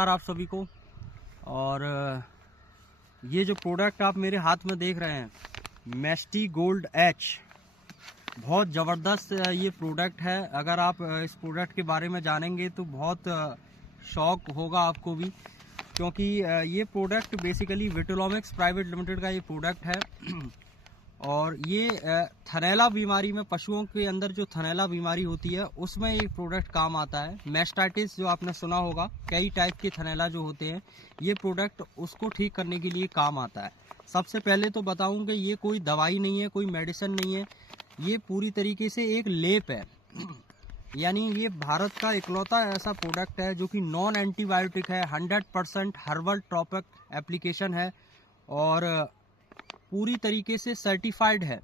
आप सभी को। और ये जो प्रोडक्ट आप मेरे हाथ में देख रहे हैं, मैस्टी गोल्ड एच, बहुत ज़बरदस्त ये प्रोडक्ट है। अगर आप इस प्रोडक्ट के बारे में जानेंगे तो बहुत शौक होगा आपको भी, क्योंकि ये प्रोडक्ट बेसिकली विटोलॉमिक्स प्राइवेट लिमिटेड का ये प्रोडक्ट है। और ये थनैला बीमारी में, पशुओं के अंदर जो थनैला बीमारी होती है उसमें ये प्रोडक्ट काम आता है। मैस्टाइटिस जो आपने सुना होगा, कई टाइप के थनैला जो होते हैं, ये प्रोडक्ट उसको ठीक करने के लिए काम आता है। सबसे पहले तो बताऊं कि ये कोई दवाई नहीं है, कोई मेडिसिन नहीं है, ये पूरी तरीके से एक लेप है। यानी ये भारत का इकलौता ऐसा प्रोडक्ट है जो कि नॉन एंटीबायोटिक है, 100% हर्बल ट्रॉपिक एप्लीकेशन है और पूरी तरीके से सर्टिफाइड है।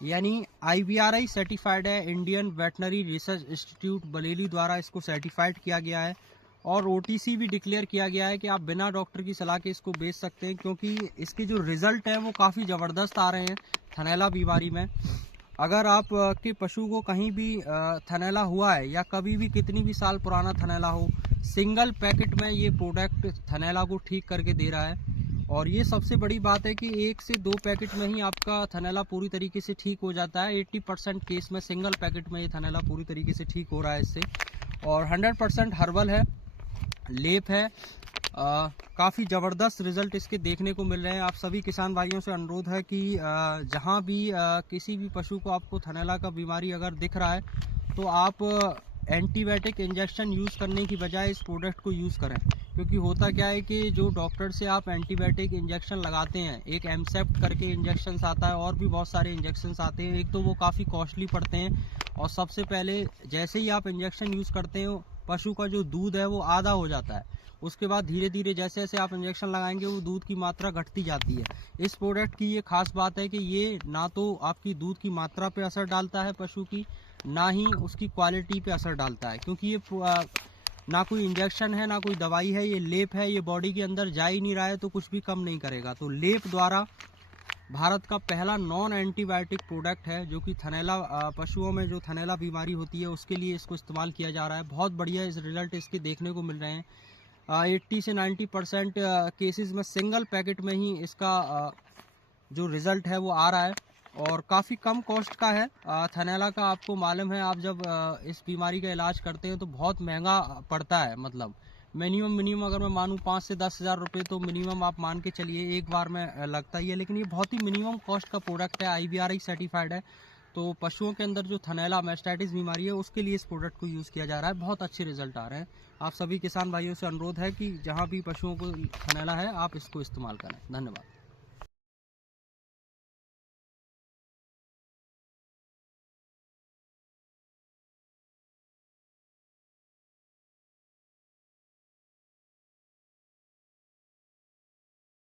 यानी IVRI सर्टिफाइड है, Indian veterinary research institute Bareilly द्वारा इसको सर्टिफाइड किया गया है। और OTC भी डिक्लेयर किया गया है कि आप बिना डॉक्टर की सलाह के इसको बेच सकते हैं, क्योंकि इसके जो रिजल्ट हैं वो काफ़ी ज़बरदस्त आ रहे हैं थनैला बीमारी में। अगर आप के पशु को कहीं भी थनैला हुआ है या कभी भी कितनी भी साल पुराना थनैला हो, सिंगल पैकेट में ये प्रोडक्ट थनैला को ठीक करके दे रहा है। और ये सबसे बड़ी बात है कि 1 से 2 पैकेट में ही आपका थनैला पूरी तरीके से ठीक हो जाता है। 80% केस में सिंगल पैकेट में ये थनैला पूरी तरीके से ठीक हो रहा है इससे। और 100% हर्बल है, लेप है। काफ़ी ज़बरदस्त रिजल्ट इसके देखने को मिल रहे हैं। आप सभी किसान भाइयों से अनुरोध है कि जहाँ भी किसी भी पशु को आपको थनैला का बीमारी अगर दिख रहा है तो आप एंटीबायोटिक इंजेक्शन यूज़ करने की बजाय इस प्रोडक्ट को यूज़ करें। क्योंकि होता क्या है कि जो डॉक्टर से आप एंटीबायोटिक इंजेक्शन लगाते हैं, एक एमसेप्ट करके इंजेक्शन आता है और भी बहुत सारे इंजेक्शन आते हैं, एक तो वो काफ़ी कॉस्टली पड़ते हैं। और सबसे पहले जैसे ही आप इंजेक्शन यूज़ करते हो, पशु का जो दूध है वो आधा हो जाता है। उसके बाद धीरे धीरे जैसे जैसे आप इंजेक्शन लगाएंगे वो दूध की मात्रा घटती जाती है। इस प्रोडक्ट की ये खास बात है कि ये ना तो आपकी दूध की मात्रा पे असर डालता है पशु की, ना ही उसकी क्वालिटी पे असर डालता है। क्योंकि ये ना कोई इंजेक्शन है, ना कोई दवाई है, ये लेप है, ये बॉडी के अंदर जा ही नहीं रहा है तो कुछ भी कम नहीं करेगा। तो लेप द्वारा भारत का पहला नॉन एंटीबायोटिक प्रोडक्ट है जो कि थनैला पशुओं में जो थनैला बीमारी होती है उसके लिए इसको इस्तेमाल किया जा रहा है। बहुत बढ़िया इस रिजल्ट इसके देखने को मिल रहे हैं। 80 से 90% केसेस में सिंगल पैकेट में ही इसका जो रिज़ल्ट है वो आ रहा है और काफ़ी कम कॉस्ट का है। थनैला का आपको मालूम है, आप जब इस बीमारी का इलाज करते हैं तो बहुत महंगा पड़ता है। मतलब मिनिमम अगर मैं मानूँ 5 से 10 हज़ार रुपये तो मिनिमम आप मान के चलिए एक बार में लगता ही है। लेकिन ये बहुत ही मिनिमम कॉस्ट का प्रोडक्ट है, IVRI सर्टिफाइड है। तो पशुओं के अंदर जो थनैला मैस्टाइटिस बीमारी है उसके लिए इस प्रोडक्ट को यूज़ किया जा रहा है। बहुत अच्छे रिजल्ट आ रहे हैं। आप सभी किसान भाइयों से अनुरोध है कि जहाँ भी पशुओं को थनैला है आप इसको इस्तेमाल करें। धन्यवाद।